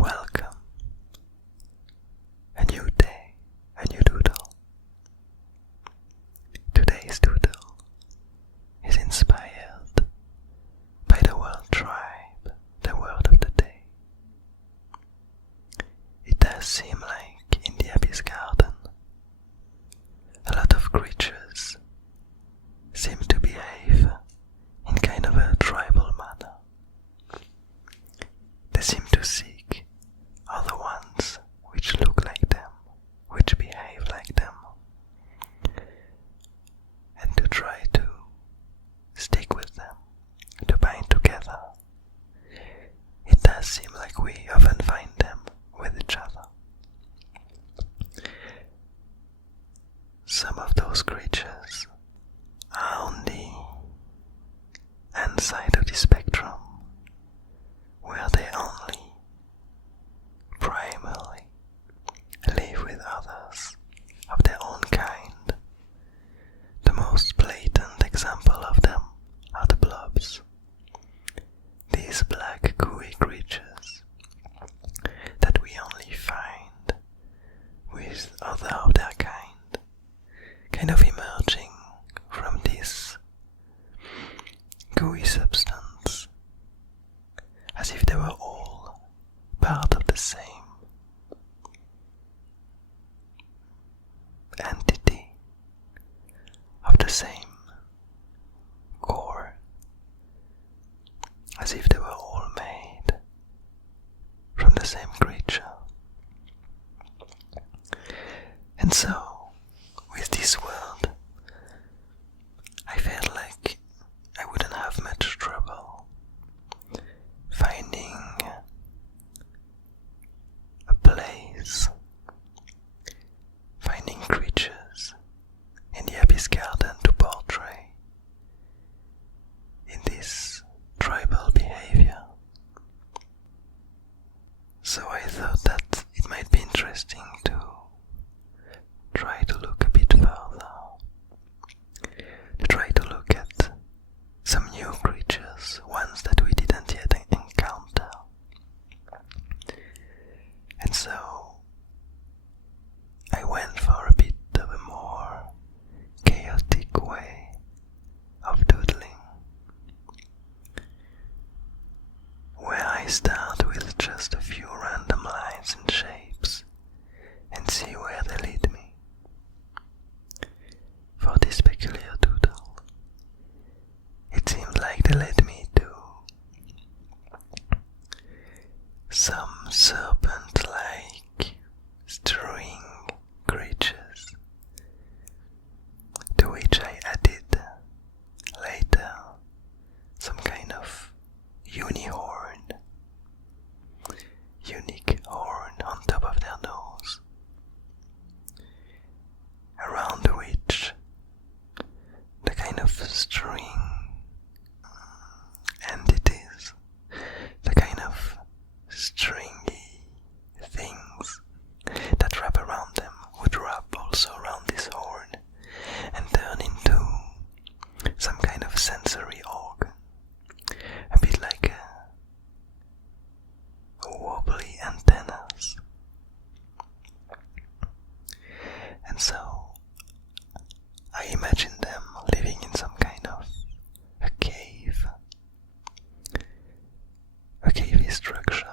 Welcome. A new day, a new doodle. Today's doodle is inspired by the word tribe, the word of the day. It does seem like in the Abyss Garden, a lot of creatures seem to behave in kind of a tribal manner. They seem to seek other ones which look like them, which behave like them, and to try to stick with them, to bind together. It does seem like we often find them with each other. Some of those creatures are on the end side of the spectrum, where they only primarily live with others of their own kind. The most blatant example of them are the blobs, these black gooey creatures that we only find with other of their kind of emerging from this gooey substance, as if they were all part of the same entity, of the same core, as if they were all made from the same creature. And so, with this world, I felt like I wouldn't have much trouble finding a place, finding creatures in the Abyss Garden to portray in this tribal behavior. So I thought that it might be interesting to try to look a bit further, to try to look at some new creatures, ones that we didn't yet encounter. And so I went for a bit of a more chaotic way of doodling, where I start with just a few random lines and shapes and see where they lead me. For this peculiar doodle, it seemed like they led me to some serpent-like string creatures, to which I added later some kind of unique horn on top of their nose, around which the kind of string entities, the kind of stringy things that wrap around them would wrap also around this horn and turn into some kind of sensory organ, a bit like wobbly antennas. And so I imagine them living in some kind of a cavey structure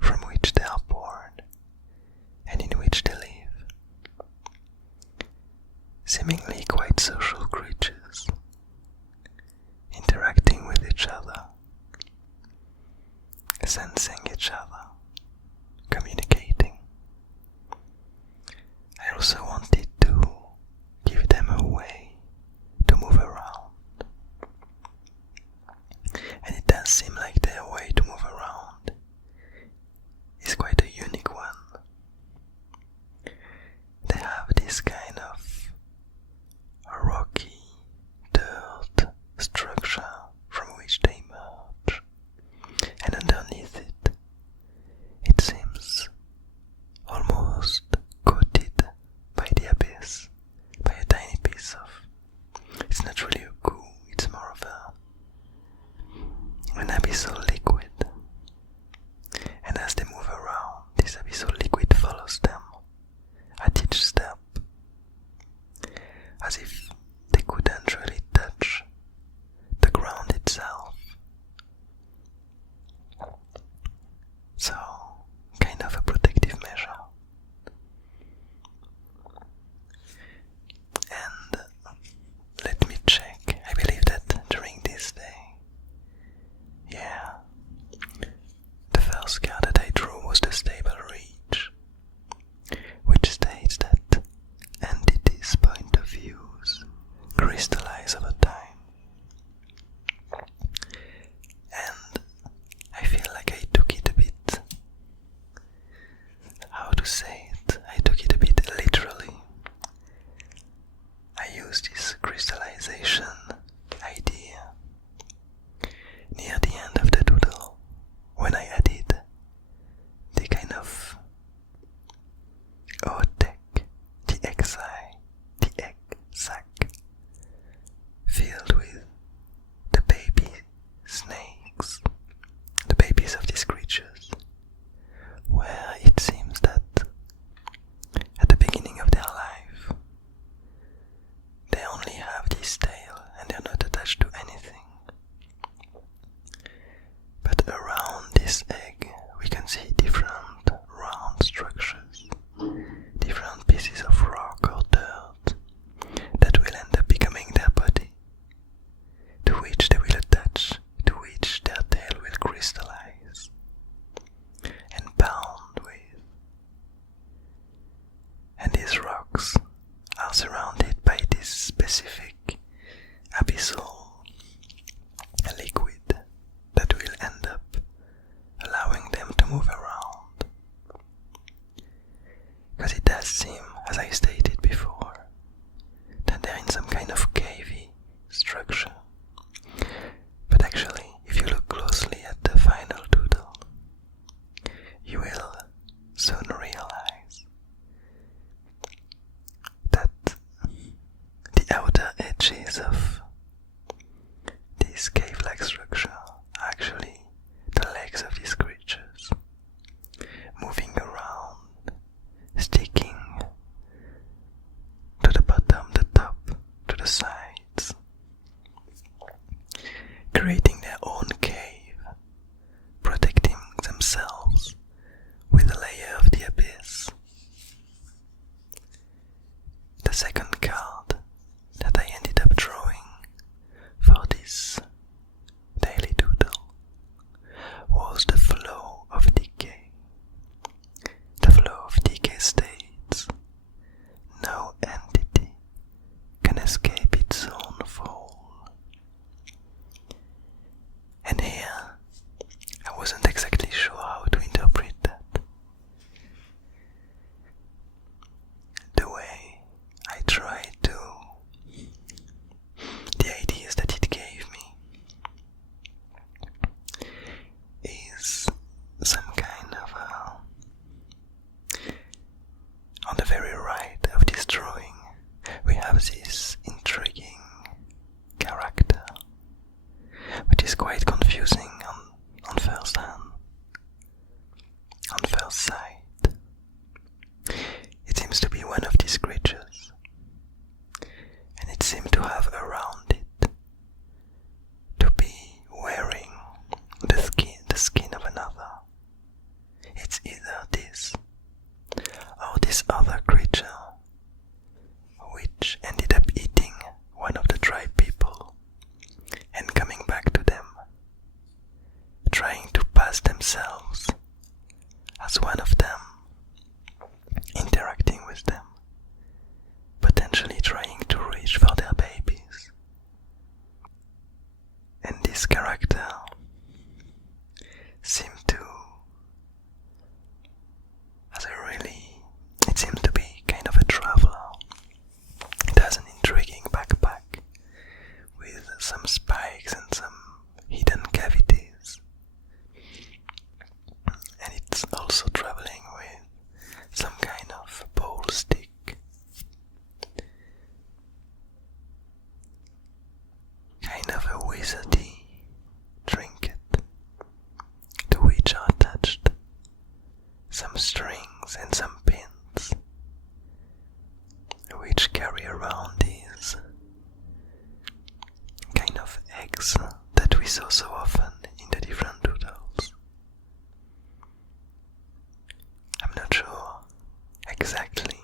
from which they are born and in which they live. Seemingly quite social creatures, interacting with each other, sensing each other, communicating. I also wanted to give them a way to move around. And it does seem like their way to move around is quite a unique one. They have this kind of rocky dirt structure from which they emerge, and underneath it move around. Because it does seem, as I stated before, that they're in some kind of cavey structure. But actually, if you look closely at the final doodle, you will soon realize that the outer edges of this cave-like structure are actually the legs of these creatures, moving around, sticking to the bottom, the top, to the sides, creating their own cave, protecting themselves with a layer of the abyss. The second card that I ended up drawing for this daily doodle was the flow of decay. The flow of decay states, no entity can escape its own fall. And here, I wasn't exactly sure how to interpret that. The way I tried to, the ideas that it gave me is some kind of on the very right of this drawing we have this intriguing character, which is quite confusing on first hand, on first sight. It seems to be one of these creatures, and it seemed to have around it to be wearing the skin of another. It's either this or this other creature, which ended up eating one of the tribe people and coming back to them, trying to pass themselves as one of them, interacting with them, potentially trying to reach for their babies. And this character seemed to, it seems to be kind of a traveler. It has an intriguing backpack with some spikes and some hidden cavities. And it's also traveling with some kind of pole stick. Kind of a wizardy trinket to which are attached some strings and some pins, which carry around these kind of eggs that we saw so often in the different doodles. I'm not sure exactly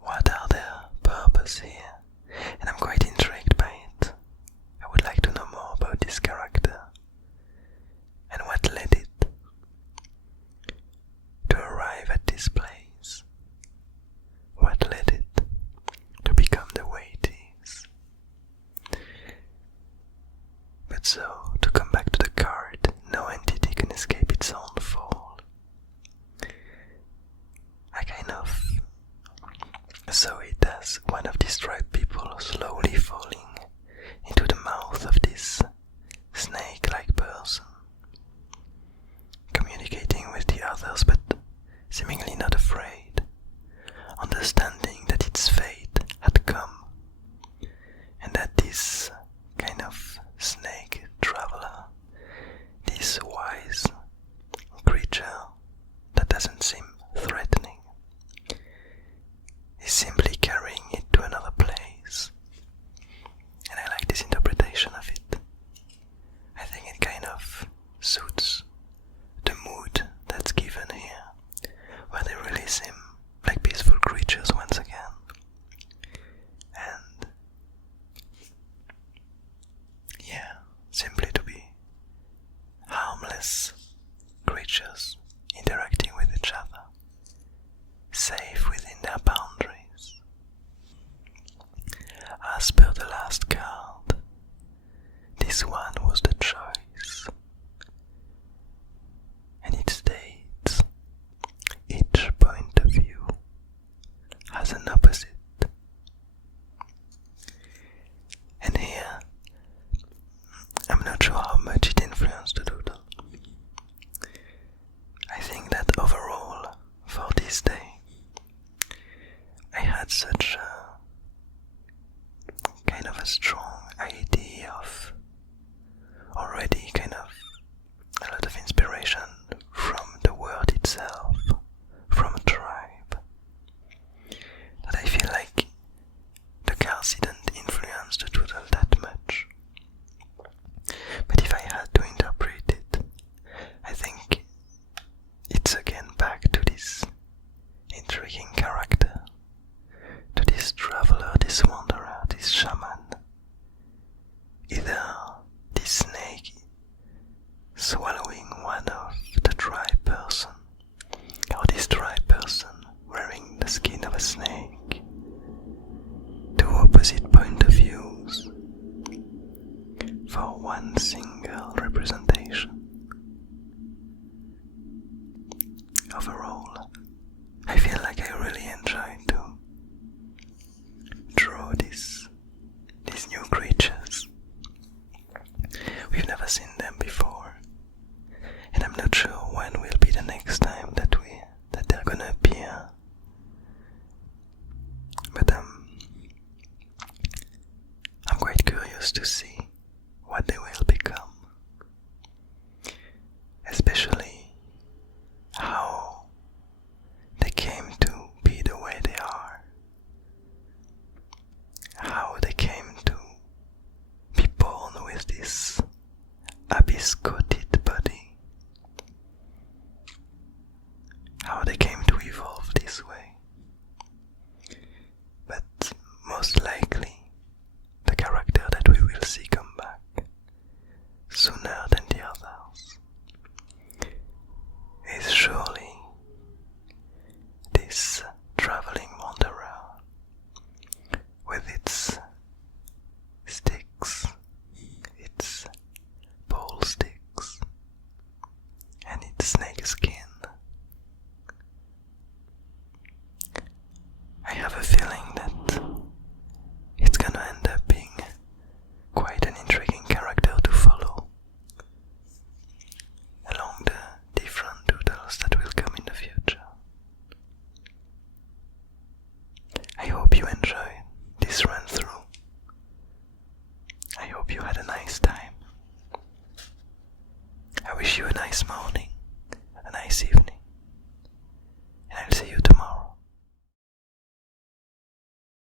what are their purpose here, and I'm quite intrigued by it. I would like to know more about this character and what led it to arrive at this place. What led it to become the way it is. But so, to come back to the card, no entity can escape its own fall. I kind of saw it as one of these tribe people slowly falling into the mouth of this snake-like person, communicating with the others but seemingly not afraid, understanding that its fate had come, and that this kind of snake traveler, this wise creature that doesn't seem threatening, is simply carrying it to another place. And I like this interpretation of it. I think it kind of suits the mood that's given here, where they really seem like peaceful creatures once again. And yeah, simply to be harmless creatures interacting with each other, safe within their boundaries. As per the last card, this one was the choice, and it states, evolve this way.